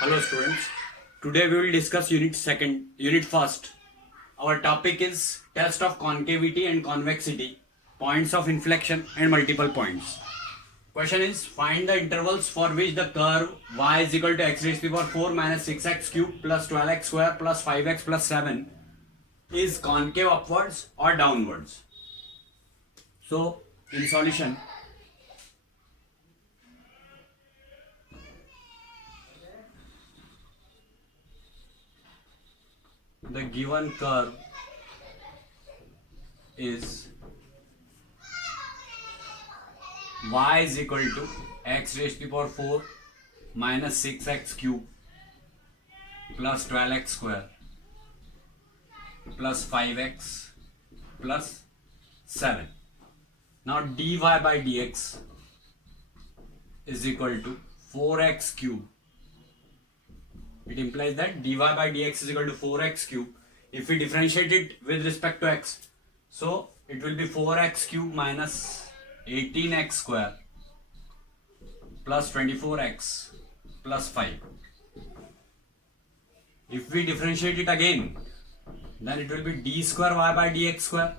Hello students. Today we will discuss unit first. Our topic is test of concavity and convexity, points of inflection and multiple points. Question is find the intervals for which the curve y is equal to x raised to the power 4 minus 6x cube plus 12x square plus 5x plus 7 is concave upwards or downwards. So in solution, the given curve is y is equal to x raised to the power 4 minus 6x cube plus 12x square plus 5x plus 7. Now dy by dx is equal to 4x cube. It implies that dy by dx is equal to 4x cube. If we differentiate it with respect to x, so it will be 4x cube minus 18x square plus 24x plus 5. If we differentiate it again, then it will be d square y by dx square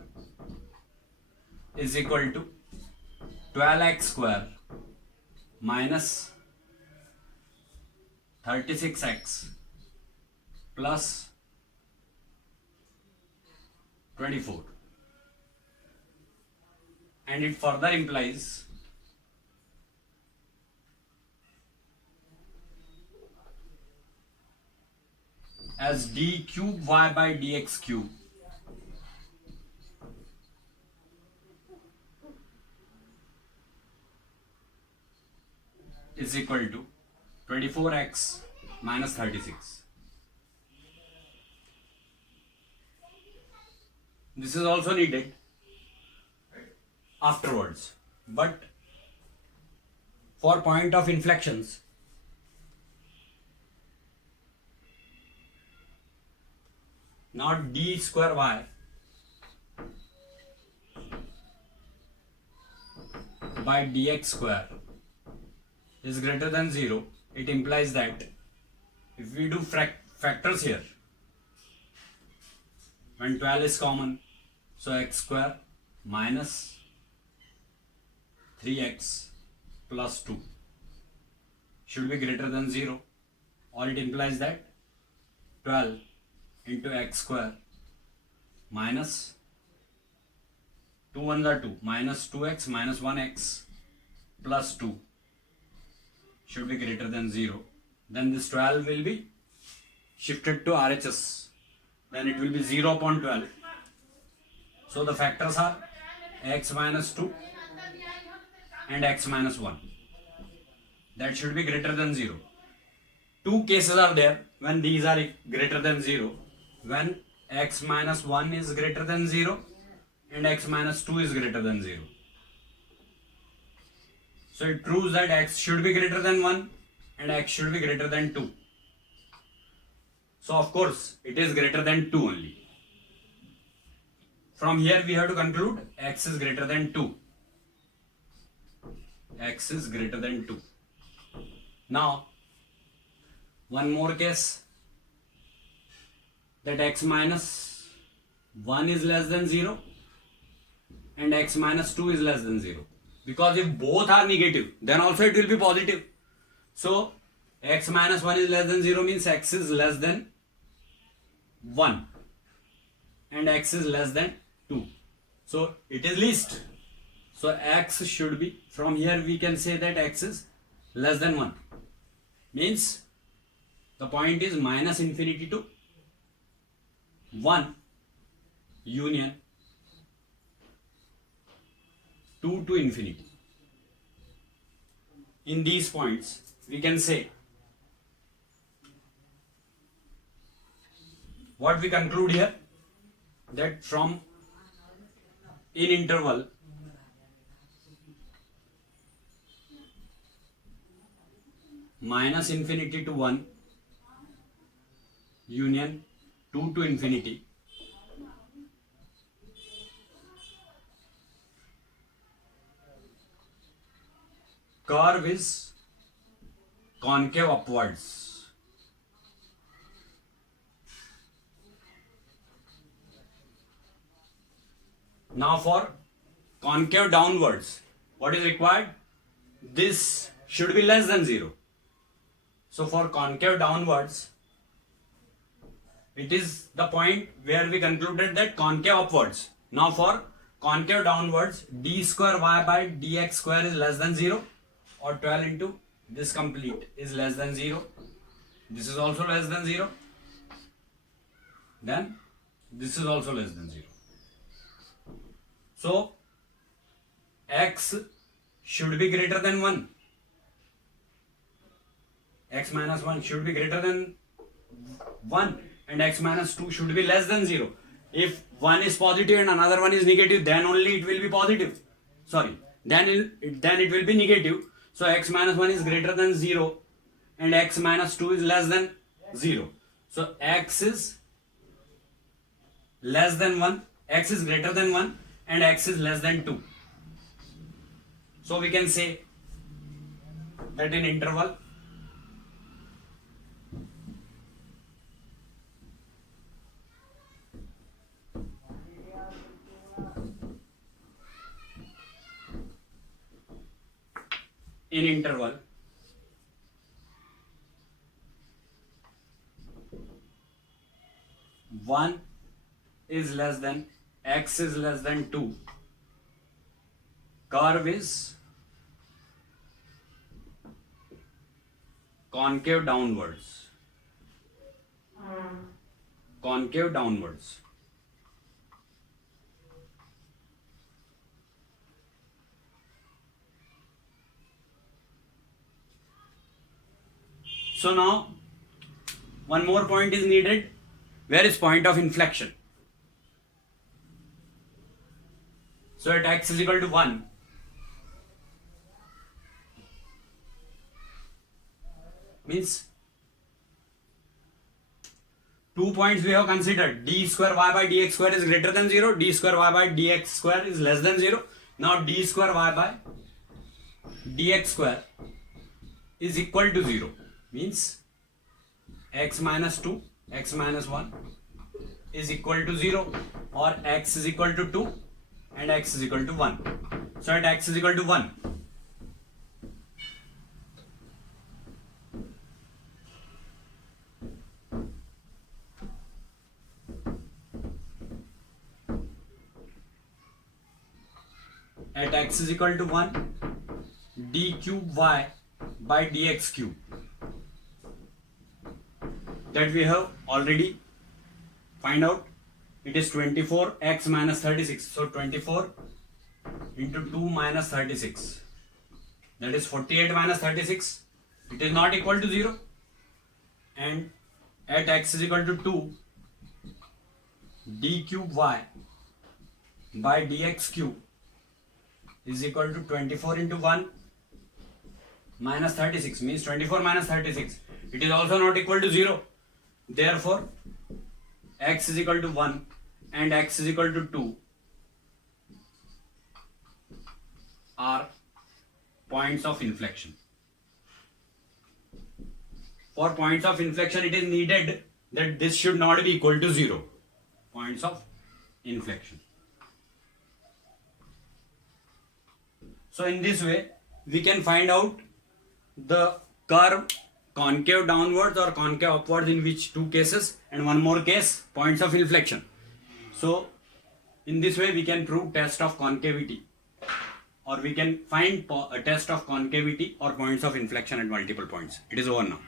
is equal to 12x square minus 36x plus 24, and it further implies as d cube y by dx cube is equal to 24x minus 36. This is also needed afterwards, but for point of inflections, not d square y by dx square is greater than 0, it implies that if we do factors here, when 12 is common, so x square minus 3x plus 2 should be greater than 0, or it implies that 12 into x square minus 2 1s are 2 minus 2x minus 1x plus 2 should be greater than 0. Then this 12 will be shifted to RHS. Then it will be 0 upon 12. So the factors are x minus 2 and x minus 1. That should be greater than 0. Two cases are there when these are greater than 0. When x minus 1 is greater than 0 and x minus 2 is greater than 0. So it proves that x should be greater than 1 and x should be greater than 2. So of course it is greater than 2 only. From here we have to conclude x is greater than 2. X is greater than 2. Now one more case, that x minus 1 is less than 0 and x minus 2 is less than 0. Because if both are negative, then also it will be positive. So x minus 1 is less than 0 means x is less than 1 and x is less than 2. So it is least. So x should be, from here we can say that x is less than 1. Means the point is minus infinity to 1 union 2 to infinity. In these points, we can say what we conclude here, that from in interval minus infinity to 1 union 2 to infinity, curve is concave upwards. Now for concave downwards, what is required? This should be less than 0. So for concave downwards, it is the point where we concluded that concave upwards. Now for concave downwards, d square y by dx square is less than 0, or 12 into this complete is less than 0. This is also less than 0. Then this is also less than 0. So x should be greater than 1. X minus 1 should be greater than 1, and x minus 2 should be less than 0. If one is positive and another one is negative, then only it will be positive. Then it will be negative. So x minus 1 is greater than 0 and x minus 2 is less than 0. So x is less than 1, x is greater than 1 and x is less than 2. So we can say that in interval one is less than x is less than 2, curve is concave downwards. Concave downwards. So now one more point is needed. Where is point of inflection? So at x is equal to 1, means 2 points we have considered. D square y by dx square is greater than 0. D square y by dx square is less than 0. Now d square y by dx square is equal to 0. Means x minus 2, x minus 1 is equal to 0, or x is equal to 2 and x is equal to 1. So at x is equal to 1, at x is equal to 1, d cube y by dx cube, that we have already find out. It is 24x minus 36. So 24 into 2 minus 36, that is 48 minus 36. It is not equal to 0. And at x is equal to 2, d cube y by dx cube is equal to 24 into 1 minus 36, means 24 minus 36. It is also not equal to 0. Therefore x is equal to 1 and x is equal to 2 are points of inflection. For points of inflection, it is needed that this should not be equal to 0. Points of inflection. So in this way, we can find out the curve concave downwards or concave upwards in which two cases, and one more case, points of inflection. So in this way we can prove test of concavity, or we can find a test of concavity or points of inflection at multiple points. It is over now.